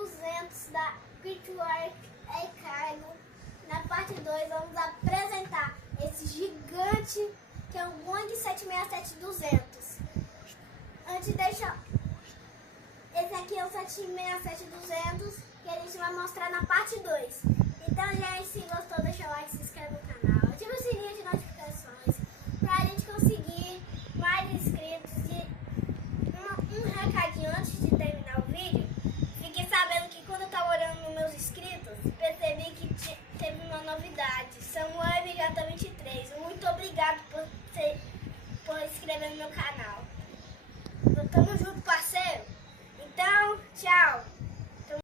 200 da Pitchwork Cargo. Na parte 2 vamos apresentar esse gigante que é o Boeing 767-200. Antes deixa... Esse aqui é o 767-200 que a gente vai mostrar na parte 2. Então, gente, se gostou, deixa o like, se inscreve no canal, ativa o sininho de notificações pra gente conseguir mais inscritos. E um recadinho antes de terminar o vídeo, fiquei sabendo que quando eu tava olhando nos meus inscritos, percebi que teve uma novidade. Samuel MJ23, muito obrigado por inscrever no meu canal. Tamo junto.